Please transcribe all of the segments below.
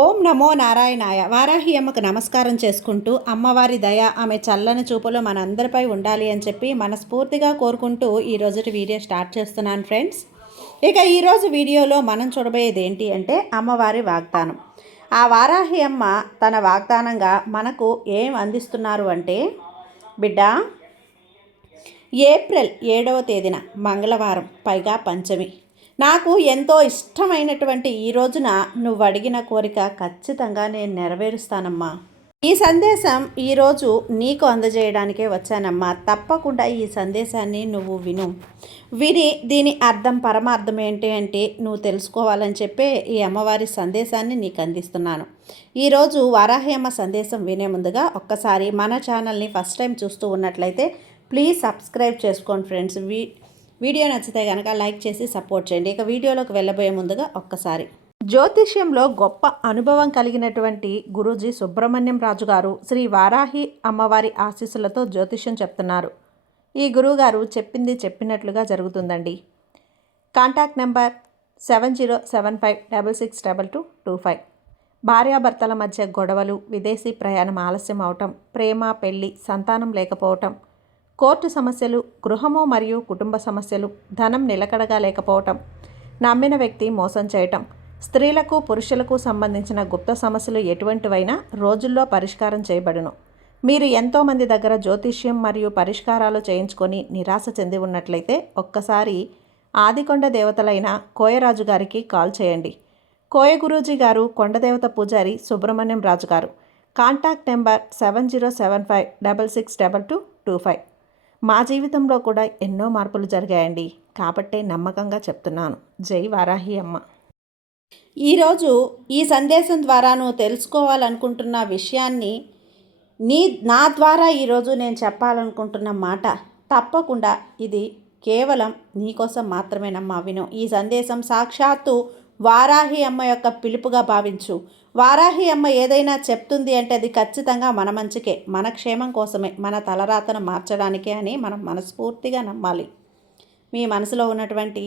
ఓం నమో నారాయణాయ. వారాహి అమ్మకు నమస్కారం చేసుకుంటూ అమ్మవారి దయ ఆమె చల్లని చూపులు మనందరిపై ఉండాలి అని చెప్పి మనస్ఫూర్తిగా కోరుకుంటూ ఈ రోజుటి వీడియో స్టార్ట్ చేస్తున్నాను ఫ్రెండ్స్. ఇక ఈరోజు వీడియోలో మనం చూడబోయేది ఏంటి అంటే అమ్మవారి వాగ్దానం. ఆ వారాహి అమ్మ తన వాగ్దానంగా మనకు ఏం అందిస్తున్నారు అంటే, బిడ్డ, ఏప్రిల్ 7వ తేదీన మంగళవారం, పైగా పంచమి, నాకు ఎంతో ఇష్టమైనటువంటి ఈ రోజున నువ్వు అడిగిన కోరిక ఖచ్చితంగా నేను నెరవేరుస్తానమ్మా. ఈ సందేశం ఈరోజు నీకు అందజేయడానికే వచ్చానమ్మా. తప్పకుండా ఈ సందేశాన్ని నువ్వు విని దీని అర్థం పరమార్థం ఏంటి అంటే నువ్వు తెలుసుకోవాలని చెప్పే ఈ అమ్మవారి సందేశాన్ని నీకు అందిస్తున్నాను. ఈరోజు వారాహి అమ్మ సందేశం వినే ముందుగా ఒక్కసారి మన ఛానల్ని ఫస్ట్ టైం చూస్తూ ఉన్నట్లయితే ప్లీజ్ సబ్స్క్రైబ్ చేసుకోండి ఫ్రెండ్స్. వీడియో నచ్చితే కనుక లైక్ చేసి సపోర్ట్ చేయండి. ఇక వీడియోలోకి వెళ్ళబోయే ముందుగా ఒక్కసారి, జ్యోతిష్యంలో గొప్ప అనుభవం కలిగినటువంటి గురూజీ సుబ్రహ్మణ్యం రాజు గారు శ్రీ వారాహి అమ్మవారి ఆశీస్సులతో జ్యోతిష్యం చెప్తున్నారు. ఈ గురువుగారు చెప్పింది చెప్పినట్లుగా జరుగుతుందండి. Contact number 7075662225. భార్యాభర్తల మధ్య గొడవలు, విదేశీ ప్రయాణం ఆలస్యం అవటం, ప్రేమ పెళ్లి, సంతానం లేకపోవటం, కోర్టు సమస్యలు, గృహము మరియు కుటుంబ సమస్యలు, ధనం నిలకడగా లేకపోవటం, నమ్మిన వ్యక్తి మోసం చేయటం, స్త్రీలకు పురుషులకు సంబంధించిన గుప్త సమస్యలు ఎటువంటివైనా రోజుల్లో పరిష్కారం చేయబడును. మీరు ఎంతోమంది దగ్గర జ్యోతిష్యం మరియు పరిష్కారాలు చేయించుకొని నిరాశ చెంది ఉన్నట్లయితే ఒక్కసారి ఆదికొండ దేవతలైన కోయరాజు గారికి కాల్ చేయండి. కోయ గురూజీ గారు కొండదేవత పూజారి సుబ్రహ్మణ్యం రాజు గారు. Contact number 7075662225. మా జీవితంలో కూడా ఎన్నో మార్పులు జరిగాయండి, కాబట్టే నమ్మకంగా చెప్తున్నాను. జై వారాహి అమ్మ. ఈరోజు ఈ సందేశం ద్వారా నువ్వు తెలుసుకోవాలనుకుంటున్న విషయాన్ని నా ద్వారా ఈరోజు నేను చెప్పాలనుకుంటున్న మాట తప్పకుండా ఇది కేవలం నీకోసం మాత్రమేనమ్మా. విను. ఈ సందేశం సాక్షాత్తు వారాహి అమ్మ యొక్క పిలుపుగా భావించు. వారాహి అమ్మ ఏదైనా చెప్తుంది అంటే అది ఖచ్చితంగా మన మంచికే, మన క్షేమం కోసమే, మన తలరాతను మార్చడానికే అని మనం మనస్ఫూర్తిగా నమ్మాలి. మీ మనసులో ఉన్నటువంటి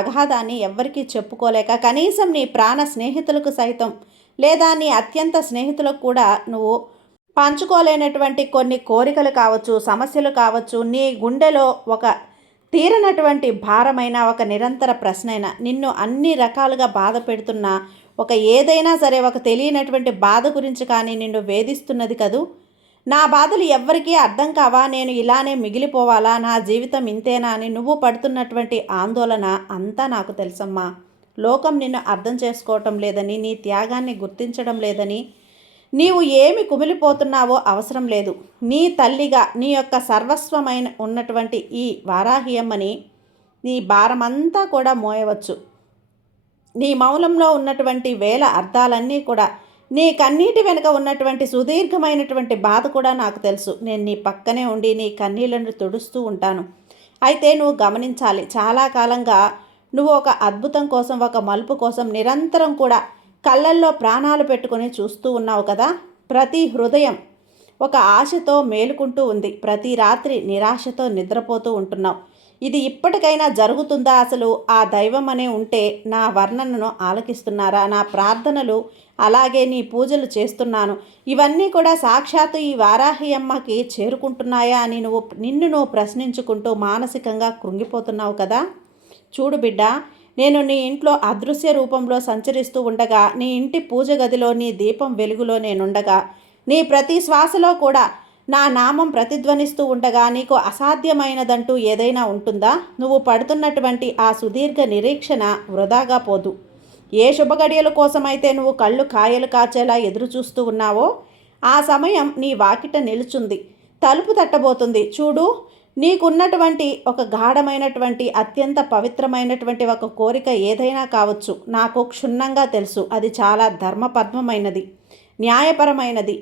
అగాధాన్ని ఎవ్వరికీ చెప్పుకోలేక కనీసం నీ ప్రాణ స్నేహితులకు సైతం లేదా నీ అత్యంత స్నేహితులకు కూడా నువ్వు పంచుకోలేనటువంటి కొన్ని కోరికలు కావచ్చు, సమస్యలు కావచ్చు, నీ గుండెలో ఒక తీరనటువంటి భారమైన ఒక నిరంతర ప్రశ్నైనా, నిన్ను అన్ని రకాలుగా బాధ పెడుతున్న ఒక ఏదైనా సరే ఒక తెలియనటువంటి బాధ గురించి కానీ నిన్ను వేధిస్తున్నది కదూ. నా బాధలు ఎవ్వరికీ అర్థం కావా, నేను ఇలానే మిగిలిపోవాలా, నా జీవితం ఇంతేనా అని నువ్వు పడుతున్నటువంటి ఆందోళన అంతా నాకు తెలుసమ్మా. లోకం నిన్ను అర్థం చేసుకోవటం లేదని, నీ త్యాగాన్ని గుర్తించడం లేదని, నీవు ఏమి కుమిలిపోతున్నావో అవసరం లేదు. నీ తల్లిగా నీ యొక్క సర్వస్వమైన ఉన్నటువంటి ఈ వారాహి అమ్మని నీ భారమంతా కూడా మోయవచ్చు. నీ మౌనంలో ఉన్నటువంటి వేల అర్థాలన్నీ కూడా, నీ కన్నీటి వెనుక ఉన్నటువంటి సుదీర్ఘమైనటువంటి బాధ కూడా నాకు తెలుసు. నేను నీ పక్కనే ఉండి నీ కన్నీళ్లను తుడుస్తూ ఉంటాను. అయితే నువ్వు గమనించాలి, చాలా కాలంగా నువ్వు ఒక అద్భుతం కోసం, ఒక మలుపు కోసం నిరంతరం కూడా కళ్ళల్లో ప్రాణాలు పెట్టుకొని చూస్తూ ఉన్నావు కదా. ప్రతి హృదయం ఒక ఆశతో మేలుకుంటూ ఉంది, ప్రతి రాత్రి నిరాశతో నిద్రపోతూ ఉంటున్నావు. ఇది ఇప్పటికైనా జరుగుతుందా? అసలు ఆ దైవం అనే ఉంటే నా వర్ణనను ఆలకిస్తున్నారా? నా ప్రార్థనలు అలాగే నీ పూజలు చేస్తున్నాను, ఇవన్నీ కూడా సాక్షాత్తు ఈ వారాహి అమ్మకి చేరుకుంటున్నాయా అని నిన్ను నువ్వు ప్రశ్నించుకుంటూ మానసికంగా కృంగిపోతున్నావు కదా. చూడు బిడ్డ, నేను నీ ఇంట్లో అదృశ్య రూపంలో సంచరిస్తూ ఉండగా, నీ ఇంటి పూజ గదిలో నీ దీపం వెలుగులో నేనుండగా, నీ ప్రతి శ్వాసలో కూడా నా నామం ప్రతిధ్వనిస్తూ ఉండగా నీకు అసాధ్యమైనదంటూ ఏదైనా ఉంటుందా? నువ్వు పడుతున్నటువంటి ఆ సుదీర్ఘ నిరీక్షణ వృధాగా పోదు. ఏ శుభగడియల కోసమైతే నువ్వు కళ్ళు కాయలు కాచేలా ఎదురు చూస్తూ ఉన్నావో ఆ సమయం నీ వాకిట నిలుచుంది, తలుపు తట్టబోతుంది. చూడు, నీకున్నటువంటి ఒక గాఢమైనటువంటి అత్యంత పవిత్రమైనటువంటి ఒక కోరిక ఏదైనా కావచ్చు. నాకు క్షుణ్ణంగా తెలుసు, అది చాలా ధర్మపద్మమైనది, న్యాయపరమైనది,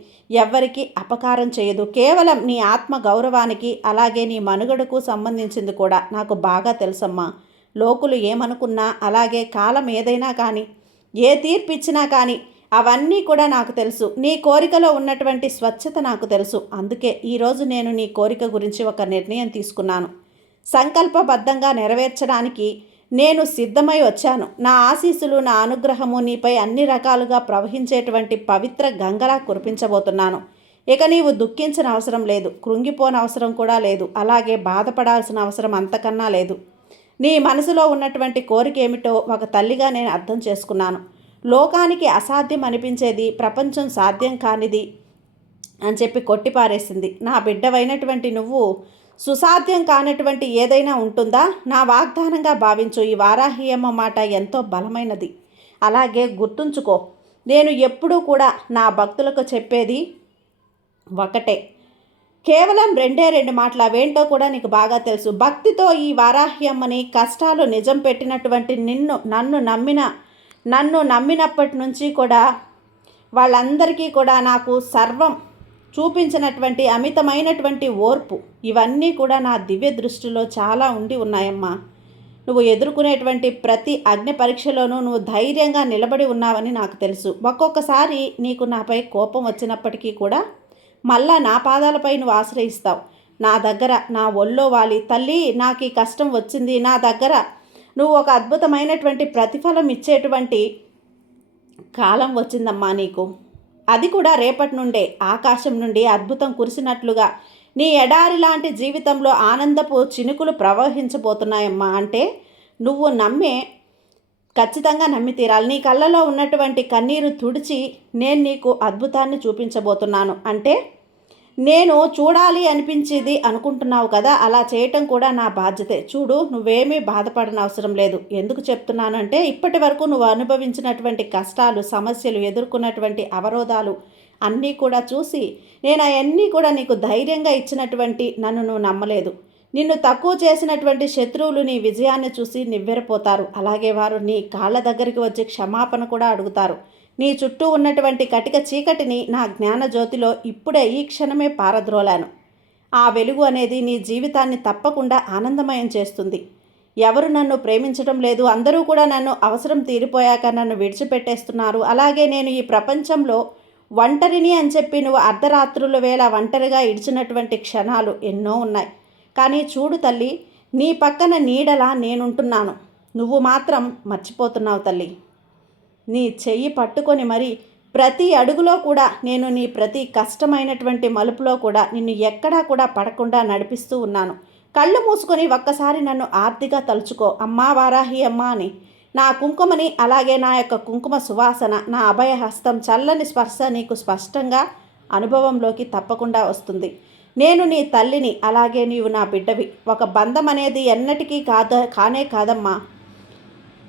ఎవ్వరికి అపకారం చేయదు. కేవలం నీ ఆత్మ గౌరవానికి అలాగే నీ మనుగడకు సంబంధించింది కూడా నాకు బాగా తెలుసమ్మా. లోకులు ఏమనుకున్నా, అలాగే కాలం ఏదైనా కానీ, ఏ తీర్పు ఇచ్చినా కానీ అవన్నీ కూడా నాకు తెలుసు. నీ కోరికలో ఉన్నటువంటి స్వచ్ఛత నాకు తెలుసు. అందుకే ఈరోజు నేను నీ కోరిక గురించి ఒక నిర్ణయం తీసుకున్నాను. సంకల్పబద్ధంగా నెరవేర్చడానికి నేను సిద్ధమై వచ్చాను. నా ఆశీస్సులు, నా అనుగ్రహము నీపై అన్ని రకాలుగా ప్రవహించేటువంటి పవిత్ర గంగలా కురిపించబోతున్నాను. ఇక నీవు దుఃఖించిన అవసరం లేదు, కృంగిపోనవసరం కూడా లేదు, అలాగే బాధపడాల్సిన అవసరం అంతకన్నా లేదు. నీ మనసులో ఉన్నటువంటి కోరిక ఏమిటో ఒక తల్లిగా నేను అర్థం చేసుకున్నాను. లోకానికి అసాధ్యం అనిపించేది ప్రపంచం సాధ్యం కానిది అని చెప్పి కొట్టిపారేసింది. నా బిడ్డవైనటువంటి నువ్వు సుసాధ్యం కానటువంటి ఏదైనా ఉంటుందా? నా వాగ్దానంగా భావించు. ఈ వారాహియమ్మ మాట ఎంతో బలమైనది. అలాగే గుర్తుంచుకో, నేను ఎప్పుడూ కూడా నా భక్తులకు చెప్పేది ఒకటే, కేవలం రెండు మాటలు. అవేంటో కూడా నీకు బాగా తెలుసు. భక్తితో ఈ వారాహ్యమ్మని కష్టాలు నిజం పెట్టినటువంటి నన్ను నమ్మినప్పటి నుంచి కూడా వాళ్ళందరికీ కూడా నాకు సర్వం చూపించినటువంటి అమితమైనటువంటి ఓర్పు, ఇవన్నీ కూడా నా దివ్య దృష్టిలో చాలా ఉండి ఉన్నాయమ్మా. నువ్వు ఎదుర్కొనేటువంటి ప్రతి అగ్ని పరీక్షలోనూ నువ్వు ధైర్యంగా నిలబడి ఉన్నావని నాకు తెలుసు. ఒక్కొక్కసారి నీకు నాపై కోపం వచ్చినప్పటికీ కూడా మళ్ళా నా పాదాలపై నువ్వు ఆశ్రయిస్తావు. నా దగ్గర నా ఒళ్ళో వాలి, తల్లి నాకు ఈ కష్టం వచ్చింది, నా దగ్గర నువ్వు ఒక అద్భుతమైనటువంటి ప్రతిఫలం ఇచ్చేటువంటి కాలం వచ్చిందమ్మా నీకు. అది కూడా రేపటి నుండే ఆకాశం నుండి అద్భుతం కురిసినట్లుగా నీ ఎడారి లాంటి జీవితంలో ఆనందపు చినుకులు ప్రవహించబోతున్నాయమ్మా. అంటే నువ్వు ఖచ్చితంగా నమ్మి తీరాలి. నీ కళ్ళలో ఉన్నటువంటి కన్నీరు తుడిచి నేను నీకు అద్భుతాన్ని చూపించబోతున్నాను. అంటే నేను చూడాలి అనిపించేది అనుకుంటున్నావు కదా, అలా చేయటం కూడా నా బాధ్యతే. చూడు, నువ్వేమీ బాధపడని అవసరం లేదు. ఎందుకు చెప్తున్నానంటే ఇప్పటి వరకు నువ్వు అనుభవించినటువంటి కష్టాలు, సమస్యలు, ఎదుర్కొన్నటువంటి అవరోధాలు అన్నీ కూడా చూసి నేను అవన్నీ కూడా నీకు ధైర్యంగా ఇచ్చినటువంటి నన్ను నువ్వు నమ్మలేదు. నిన్ను తక్కువ చేసినటువంటి శత్రువులు నీ విజయాన్ని చూసి నివ్వెరపోతారు. అలాగే వారు నీ కాళ్ళ దగ్గరికి వచ్చి క్షమాపణ కూడా అడుగుతారు. నీ చుట్టూ ఉన్నటువంటి కటిక చీకటిని నా జ్ఞానజ్యోతిలో ఇప్పుడే ఈ క్షణమే పారద్రోలాను. ఆ వెలుగు అనేది నీ జీవితాన్ని తప్పకుండా ఆనందమయం చేస్తుంది. ఎవరు నన్ను ప్రేమించడం లేదు, అందరూ కూడా నన్ను అవసరం తీరిపోయాక నన్ను విడిచిపెట్టేస్తున్నారు. అలాగే నేను ఈ ప్రపంచంలో ఒంటరిని అని చెప్పి నువ్వు అర్ధరాత్రుల వేళ ఒంటరిగా ఇడిచినటువంటి క్షణాలు ఎన్నో ఉన్నాయి. కానీ చూడు తల్లి, నీ పక్కన నీడలా నేనుంటున్నాను. నువ్వు మాత్రం మర్చిపోతున్నావు తల్లి. నీ చెయ్యి పట్టుకొని మరి ప్రతి అడుగులో కూడా నేను నీ ప్రతి కష్టమైనటువంటి మలుపులో కూడా నిన్ను ఎక్కడా కూడా పడకుండా నడిపిస్తూ ఉన్నాను. కళ్ళు మూసుకొని ఒక్కసారి నన్ను ఆర్తిగా తలుచుకో, అమ్మా వారాహి అమ్మా అని. నా కుంకుమని, అలాగే నా యొక్క కుంకుమ సువాసన, నా అభయహస్తం, చల్లని స్పర్శ నీకు స్పష్టంగా అనుభవంలోకి తప్పకుండా వస్తుంది. నేను నీ తల్లిని, అలాగే నీవు నా బిడ్డవి. ఒక బంధం అనేది ఎన్నటికీ కానే కాదమ్మా,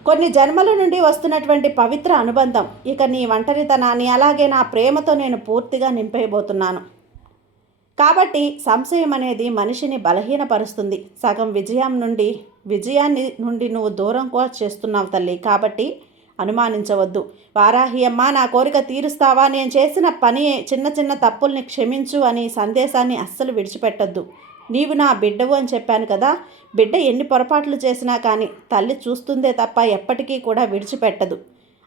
కొన్ని జన్మల నుండి వస్తున్నటువంటి పవిత్ర అనుబంధం. ఇక నీ ఒంటరితనాన్ని, అలాగే నా ప్రేమతో నేను పూర్తిగా నింపేయబోతున్నాను. కాబట్టి సంశయం అనేది మనిషిని బలహీనపరుస్తుంది. సగం విజయాన్ని నుండి నువ్వు దూరం కూడా చేస్తున్నావు తల్లి. కాబట్టి అనుమానించవద్దు. వారాహి అమ్మ, నా కోరిక తీరుస్తావా? నేను చేసిన పని చిన్న చిన్న తప్పుల్ని క్షమించు అని సందేశాన్ని అస్సలు విడిచిపెట్టద్దు. నీవు నా బిడ్డవు అని చెప్పాను కదా. బిడ్డ ఎన్ని పొరపాట్లు చేసినా కానీ తల్లి చూస్తుందే తప్ప ఎప్పటికీ కూడా విడిచిపెట్టదు.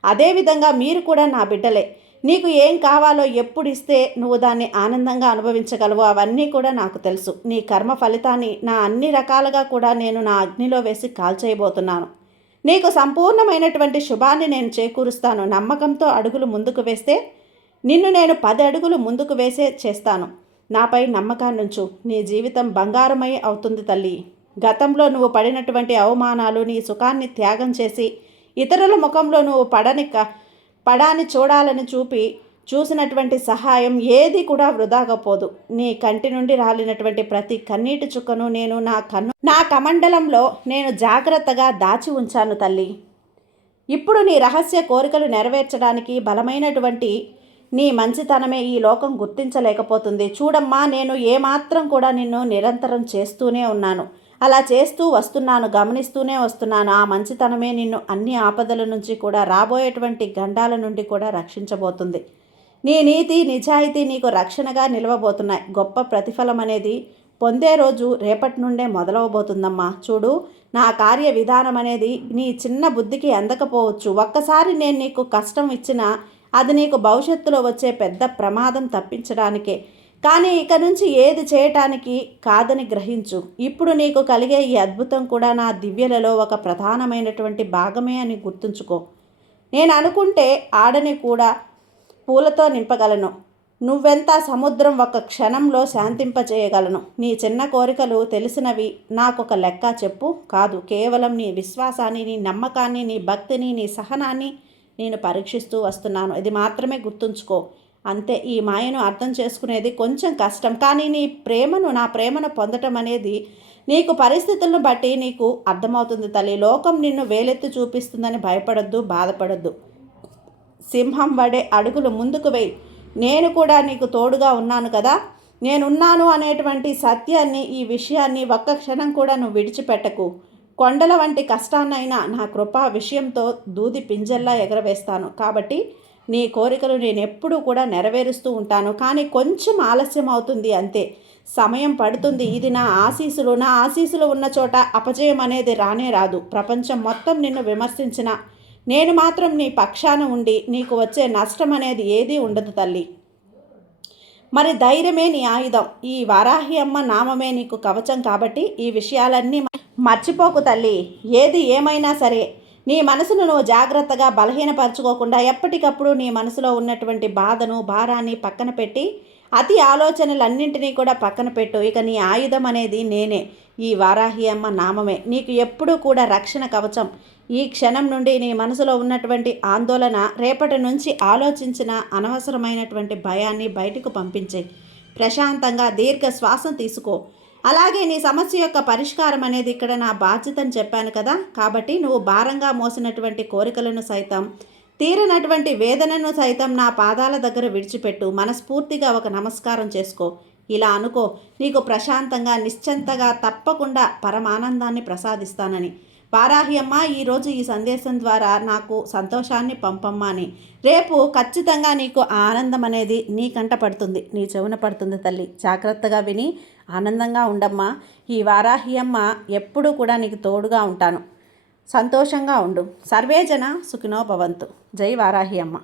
అదేవిధంగా మీరు కూడా నా బిడ్డలే. నీకు ఏం కావాలో ఎప్పుడు ఇస్తే నువ్వు దాన్ని ఆనందంగా అనుభవించగలవు అవన్నీ కూడా నాకు తెలుసు. నీ కర్మ ఫలితాన్ని నా అన్ని రకాలుగా కూడా నేను నా అగ్నిలో వేసి కాల్చేయబోతున్నాను. నీకు సంపూర్ణమైనటువంటి శుభాన్ని నేను చేకూరుస్తాను. నమ్మకంతో అడుగులు ముందుకు వేస్తే నిన్ను నేను 10 అడుగులు ముందుకు చేస్తాను. నాపై నమ్మకాన్నుంచు. నీ జీవితం బంగారమై అవుతుంది తల్లి. గతంలో నువ్వు పడినటువంటి అవమానాలు, నీ సుఖాన్ని త్యాగం చేసి ఇతరుల ముఖంలో నువ్వు పడాని చూడాలని చూసినటువంటి సహాయం ఏది కూడా వృధాగా పోదు. నీ కంటి నుండి రాలినటువంటి ప్రతి కన్నీటి చుక్కను నేను నా కమండలంలో నేను జాగ్రత్తగా దాచి ఉంచాను తల్లి. ఇప్పుడు నీ రహస్య కోరికలు నెరవేర్చడానికి బలమైనటువంటి నీ మంచితనమే ఈ లోకం గుర్తించలేకపోతుంది. చూడమ్మా, నేను ఏమాత్రం కూడా నిన్ను నిరంతరం చేస్తూనే ఉన్నాను. అలా చేస్తూ వస్తున్నాను, గమనిస్తూనే వస్తున్నాను. ఆ మంచితనమే నిన్ను అన్ని ఆపదల నుంచి కూడా, రాబోయేటువంటి గండాల నుండి కూడా రక్షించబోతుంది. నీ నీతి, నిజాయితీ నీకు రక్షణగా నిలవబోతున్నాయి. గొప్ప ప్రతిఫలం అనేది పొందే రోజు రేపటి నుండే మొదలవబోతుందమ్మా. చూడు, నా కార్య విధానం అనేది నీ చిన్న బుద్ధికి అందకపోవచ్చు. ఒక్కసారి నేను నీకు కష్టం ఇచ్చినా అది నీకు భవిష్యత్తులో వచ్చే పెద్ద ప్రమాదం తప్పించడానికే. కానీ ఇక నుంచి ఏది చేయటానికి కాదని గ్రహించు. ఇప్పుడు నీకు కలిగే ఈ అద్భుతం కూడా నా దివ్యలలో ఒక ప్రధానమైనటువంటి భాగమే అని గుర్తుంచుకో. నేను అనుకుంటే ఆడని కూడా పూలతో నింపగలను. నువ్వెంత సముద్రం ఒక క్షణంలో శాంతింపచేయగలను. నీ చిన్న కోరికలు తెలిసినవి నాకొక లెక్క చెప్పు. కాదు, కేవలం నీ విశ్వాసాన్ని, నీ నమ్మకాన్ని, నీ భక్తిని, నీ సహనాన్ని నేను పరీక్షిస్తూ వస్తున్నాను. ఇది మాత్రమే గుర్తుంచుకో. అంతే. ఈ మాయను అర్థం చేసుకునేది కొంచెం కష్టం. కానీ నా ప్రేమను పొందటం అనేది నీకు పరిస్థితులను బట్టి నీకు అర్థమవుతుంది తల్లి. లోకం నిన్ను వేలెత్తి చూపిస్తుందని భయపడొద్దు, బాధపడొద్దు. సింహం వడే అడుగులు ముందుకు వేయి. నేను కూడా నీకు తోడుగా ఉన్నాను కదా. నేనున్నాను అనేటువంటి సత్యాన్ని, ఈ విషయాన్ని ఒక్క క్షణం కూడా నువ్వు విడిచిపెట్టకు. కొండల వంటి కష్టాన్నైనా నా కృపా విషయంతో దూది పింజల్లా ఎగరవేస్తాను. కాబట్టి నీ కోరికలు నేను ఎప్పుడూ కూడా నెరవేరుస్తూ ఉంటాను. కానీ కొంచెం ఆలస్యం అవుతుంది అంతే. సమయం పడుతుంది. ఇది నా ఆశీస్సులు ఉన్న చోట అపజయం అనేది రానే రాదు. ప్రపంచం మొత్తం నిన్ను విమర్శించిన నేను మాత్రం నీ పక్షాన ఉండి నీకు వచ్చే నష్టం అనేది ఏదీ ఉండదు తల్లి. మరి ధైర్యమే నీ ఆయుధం. ఈ వారాహి అమ్మ నామమే నీకు కవచం. కాబట్టి ఈ విషయాలన్నీ మర్చిపోకు తల్లి. ఏది ఏమైనా సరే నీ మనసును నువ్వు జాగ్రత్తగా బలహీనపరచుకోకుండా ఎప్పటికప్పుడు నీ మనసులో ఉన్నటువంటి బాధను, భారాన్ని పక్కన పెట్టి అతి ఆలోచనలన్నింటినీ కూడా పక్కన పెట్టు. ఇక నీ ఆయుధం అనేది నేనే. ఈ వారాహి అమ్మ నామమే నీకు ఎప్పుడూ కూడా రక్షణ కవచం. ఈ క్షణం నుండి నీ మనసులో ఉన్నటువంటి ఆందోళన, రేపటి నుంచి ఆలోచించిన అనవసరమైనటువంటి భయాన్ని బయటకు పంపించే. ప్రశాంతంగా దీర్ఘ శ్వాసం తీసుకో. అలాగే నీ సమస్య యొక్క పరిష్కారం అనేది ఇక్కడ నా బాధ్యతని చెప్పాను కదా. కాబట్టి నువ్వు భారంగా మోసినటువంటి కోరికలను సైతం, తీరనటువంటి వేదనను సైతం నా పాదాల దగ్గర విడిచిపెట్టు. మనస్ఫూర్తిగా ఒక నమస్కారం చేసుకో. ఇలా అనుకో, నీకు ప్రశాంతంగా, నిశ్చింతగా, తప్పకుండా పరమానందాన్ని ప్రసాదిస్తానని. వారాహి అమ్మ, ఈరోజు ఈ సందేశం ద్వారా నాకు సంతోషాన్ని పంపమ్మా అని. రేపు ఖచ్చితంగా నీకు ఆనందం అనేది నీ కంట పడుతుంది, నీ చెవున పడుతుంది తల్లి. జాగ్రత్తగా విని ఆనందంగా ఉండమ్మా. ఈ వారాహి అమ్మ ఎప్పుడూ కూడా నీకు తోడుగా ఉంటాను. సంతోషంగా ఉండు. సర్వేజన సుఖినో భవంతు. జై వారాహి అమ్మ.